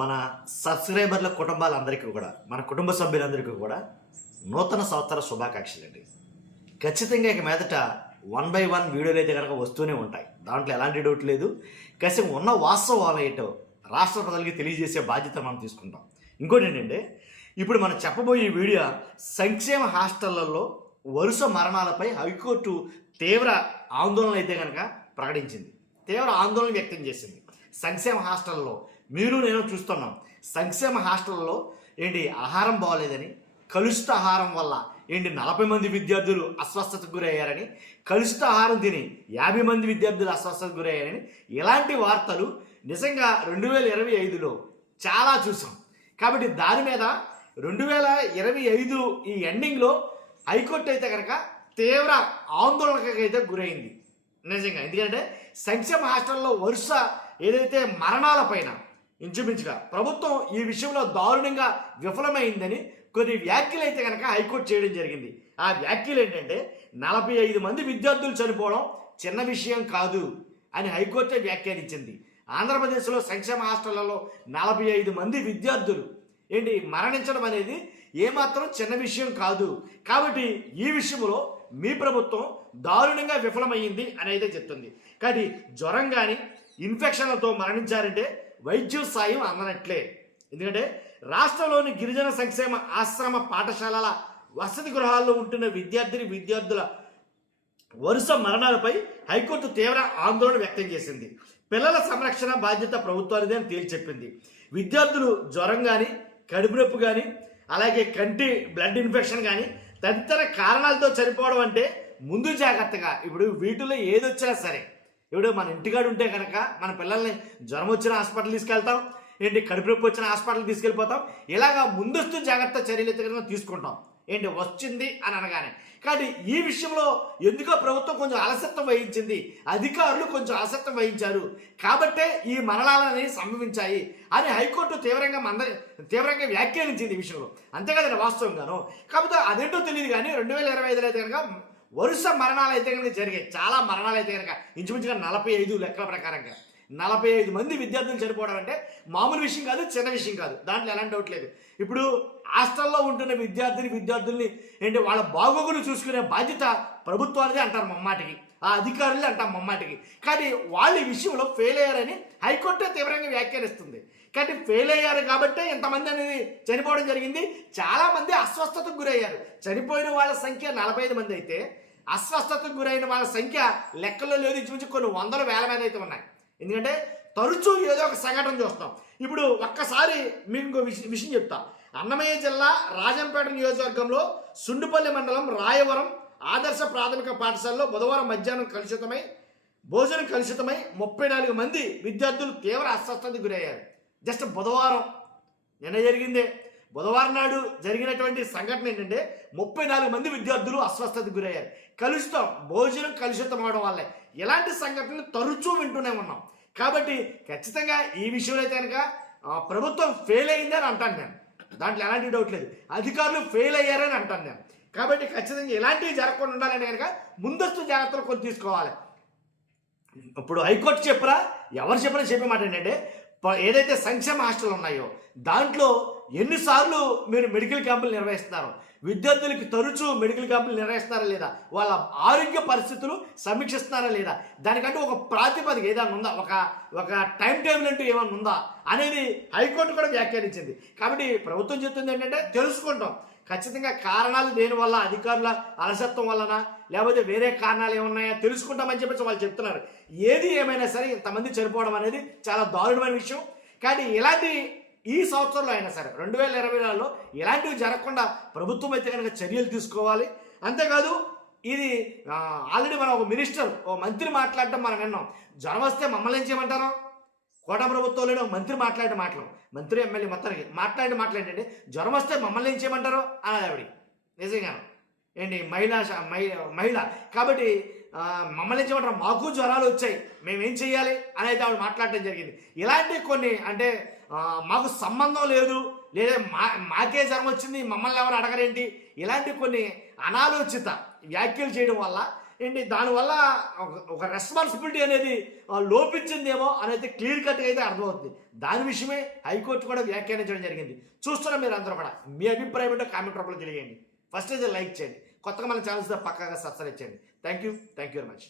మన సబ్స్క్రైబర్ల కుటుంబాలందరికీ కూడా మన కుటుంబ సభ్యులందరికీ కూడా నూతన సంవత్సర శుభాకాంక్షలు అండి. ఖచ్చితంగా ఇక మీదట 1 by 1 వీడియోలు అయితే కనుక వస్తూనే ఉంటాయి. దాంట్లో ఎలాంటి డౌట్ లేదు. ఖచ్చితంగా ఉన్న వాస్తవాలు ఏంటో రాష్ట్ర ప్రజలకి తెలియజేసే బాధ్యత మనం తీసుకుంటాం. ఇంకోటి ఏంటంటే, ఇప్పుడు మనం చెప్పబోయే వీడియో సంక్షేమ హాస్టళ్లలో వరుస మరణాలపై హైకోర్టు తీవ్ర ఆందోళన అయితే కనుక ప్రకటించింది. తీవ్ర ఆందోళన వ్యక్తం చేసింది. సంక్షేమ హాస్టల్లో మీరు నేను చూస్తున్నాం. సంక్షేమ హాస్టల్లో ఆహారం బాగోలేదని, కలుషిత ఆహారం వల్ల 40 మంది విద్యార్థులు అస్వస్థతకు గురయ్యారని, కలుషిత ఆహారం తిని 50 మంది విద్యార్థులు అస్వస్థతకు గురయ్యారని ఇలాంటి వార్తలు నిజంగా 2025లో చాలా చూసాం. కాబట్టి దాని మీద 2025 ఈ ఎండింగ్లో హైకోర్టు అయితే కనుక తీవ్ర ఆందోళనకైతే గురైంది నిజంగా. ఎందుకంటే సంక్షేమ హాస్టల్లో వరుస ఏదైతే మరణాల పైన ఇంచుమించుగా ప్రభుత్వం ఈ విషయంలో దారుణంగా విఫలమైందని కొన్ని వ్యాఖ్యలు అయితే కనుక హైకోర్టు చేయడం జరిగింది. ఆ వ్యాఖ్యలు ఏంటంటే 45 మంది విద్యార్థులు చనిపోవడం చిన్న విషయం కాదు అని హైకోర్టే వ్యాఖ్యానించింది. ఆంధ్రప్రదేశ్లో సంక్షేమ హాస్టళ్లలో 45 మంది విద్యార్థులు మరణించడం అనేది ఏమాత్రం చిన్న విషయం కాదు. కాబట్టి ఈ విషయంలో మీ ప్రభుత్వం దారుణంగా విఫలమైంది అని అయితే చెప్తుంది. కానీ జ్వరం కానీ ఇన్ఫెక్షన్లతో మరణించారంటే వైద్య సాయం అందనట్లే. ఎందుకంటే రాష్ట్రంలోని గిరిజన సంక్షేమ ఆశ్రమ పాఠశాలల వసతి గృహాల్లో ఉంటున్న విద్యార్థుల వరుస మరణాలపై హైకోర్టు తీవ్ర ఆందోళన వ్యక్తం చేసింది. పిల్లల సంరక్షణ బాధ్యత ప్రభుత్వానిదే అని తేల్చెప్పింది. విద్యార్థులు జ్వరం కానీ, కడుపు నొప్పి కానీ, అలాగే కంటి బ్లడ్ ఇన్ఫెక్షన్ కానీ తదితర కారణాలతో చనిపోవడం అంటే ముందు జాగ్రత్తగా ఇప్పుడు వీటిలో ఏదొచ్చినా సరే, ఇప్పుడు మన ఇంటికాడు ఉంటే కనుక మన పిల్లల్ని జ్వరం వచ్చిన హాస్పిటల్ తీసుకెళ్తాం, కడుపు నొప్పి వచ్చిన హాస్పిటల్ తీసుకెళ్ళిపోతాం. ఇలాగా ముందస్తు జాగ్రత్త చర్యలు అయితే కనుక తీసుకుంటాం వచ్చింది అని అనగానే. కానీ ఈ విషయంలో ఎందుకో ప్రభుత్వం కొంచెం అలసత్వం వహించింది, అధికారులు కొంచెం అలసత్వం వహించారు కాబట్టే ఈ మరణాలని సంభవించాయి అని హైకోర్టు తీవ్రంగా వ్యాఖ్యానించింది ఈ విషయంలో. అంతేకాదండి వాస్తవంగాను. కాకపోతే అదేంటో తెలియదు. కానీ 2025లో అయితే కనుక వరుస మరణాలు అయితే కనుక జరిగాయి. చాలా మరణాలు అయితే కనుక ఇంచుమించుగా 45 లెక్కల ప్రకారంగా 45 మంది విద్యార్థులు చనిపోవడం అంటే మామూలు విషయం కాదు, చిన్న విషయం కాదు. దాంట్లో ఎలాంటి డౌట్ లేదు. ఇప్పుడు హాస్టల్లో ఉంటున్న విద్యార్థుల్ని వాళ్ళ బాగోగులు చూసుకునే బాధ్యత ప్రభుత్వానిదే అంటారు మమ్మాటికి, ఆ అధికారులే అంటారు మమ్మాటికి. కానీ వాళ్ళు ఈ విషయంలో ఫెయిల్ అయ్యారని హైకోర్టు తీవ్రంగా వ్యాఖ్యానిస్తుంది. కానీ ఫెయిల్ అయ్యారు కాబట్టే ఎంతమంది అనేది చనిపోవడం జరిగింది. చాలా మంది అస్వస్థతకు గురయ్యారు. చనిపోయిన వాళ్ళ సంఖ్య 45 మంది అయితే అస్వస్థతకు గురైన వాళ్ళ సంఖ్య లెక్కల్లో లేదు. ఇంచుమించు కొన్ని వందల వేల మీద అయితే ఉన్నాయి. ఎందుకంటే తరచూ ఏదో ఒక సంఘటన చూస్తాం. ఇప్పుడు ఒక్కసారి మీకు ఇంకో విషయం చెప్తా. అన్నమయ్య జిల్లా రాజంపేట నియోజకవర్గంలో సుండుపల్లి మండలం రాయవరం ఆదర్శ ప్రాథమిక పాఠశాలలో బుధవారం మధ్యాహ్నం భోజనం కలుషితమై 34 మంది విద్యార్థులు తీవ్ర అస్వస్థతకు గురయ్యారు. జస్ట్ బుధవారం నిన్న జరిగిందే. బుధవారం నాడు జరిగినటువంటి సంఘటన ఏంటంటే 34 మంది విద్యార్థులు అస్వస్థతకు గురయ్యారు. భోజనం కలుషితం అవడం వల్లే. ఇలాంటి సంఘటనలు తరచూ వింటూనే ఉన్నాం. కాబట్టి ఖచ్చితంగా ఈ విషయంలో అయితే కనుక ప్రభుత్వం ఫెయిల్ అయిందని అంటాను నేను. దాంట్లో ఎలాంటి డౌట్ లేదు. అధికారులు ఫెయిల్ అయ్యారని అంటాను నేను. కాబట్టి ఖచ్చితంగా ఇలాంటివి జరగకుండా ఉండాలని కనుక ముందస్తు జాగ్రత్తలు కొన్ని తీసుకోవాలి. ఇప్పుడు హైకోర్టు ఎవరు చెప్పే మాట ఏంటంటే, ఏదైతే సంక్షేమ హాస్టల్ ఉన్నాయో దాంట్లో ఎన్నిసార్లు మీరు మెడికల్ క్యాంపులు నిర్వహిస్తున్నారు, విద్యార్థులకి తరచూ మెడికల్ క్యాంపులు నిర్వహిస్తున్నారా లేదా, వాళ్ళ ఆరోగ్య పరిస్థితులు సమీక్షిస్తున్నారా లేదా, దానికంటే ఒక ప్రాతిపదిక ఏదైనా ఉందా, ఒక టైం టేబుల్ అంటూ ఏమైనా ఉందా అనేది హైకోర్టు కూడా వ్యాఖ్యానించింది. కాబట్టి ప్రభుత్వం చెప్తుంది ఏంటంటే తెలుసుకుంటాం ఖచ్చితంగా కారణాలు దేనివల్ల, అధికారుల అలసత్వం వలన లేకపోతే వేరే కారణాలు ఏమున్నాయో తెలుసుకుంటామని చెప్పేసి వాళ్ళు చెప్తున్నారు. ఏది ఏమైనా సరే ఇంతమంది చనిపోవడం అనేది చాలా దారుణమైన విషయం. కానీ ఇలాంటి ఈ సంవత్సరంలో అయినా సరే 2024లో ఇలాంటివి జరగకుండా ప్రభుత్వం అయితే కనుక చర్యలు తీసుకోవాలి. అంతేకాదు ఇది ఆల్రెడీ మనం ఓ మంత్రి మాట్లాడటం మనం విన్నాం. జ్వరం వస్తే మమ్మల్ని ఏం చేయమంటారు? కోట ప్రభుత్వంలోనే ఒక మంత్రి మాట్లాడే మంత్రి ఎమ్మెల్యే మొత్తానికి మాట్లాడండి జ్వరం వస్తే మమ్మల్ని ఏం చేయమంటారు అన్నది ఆవిడ. నిజంగాను మహిళ కాబట్టి మమ్మల్ని ఏం చేయమంటారు, మాకు జ్వరాలు వచ్చాయి మేమేం చెయ్యాలి అని అయితే ఆవిడ మాట్లాడటం జరిగింది. ఇలాంటి కొన్ని అంటే మాకు సంబంధం లేదు, లేదా మాకే జ్వరం వచ్చింది మమ్మల్ని ఎవరు అడగరేంటి, ఇలాంటి కొన్ని అనాలోచిత వ్యాఖ్యలు చేయడం వల్ల ఏంటి దానివల్ల ఒక రెస్పాన్సిబిలిటీ అనేది లోపించిందేమో అనేది క్లియర్ కట్గా అయితే అర్థమవుతుంది. దాని విషయమే హైకోర్టు కూడా వ్యాఖ్యానించడం జరిగింది. చూస్తున్న మీరు అందరూ కూడా మీ అభిప్రాయం ఏంటో కామెంట్ రూపంలో తెలియజేయండి. ఫస్ట్ అయితే లైక్ చేయండి, కొత్తగా మన ఛానల్స్ పక్కాగా సబ్స్క్రైబ్ చేయండి. Thank you very much.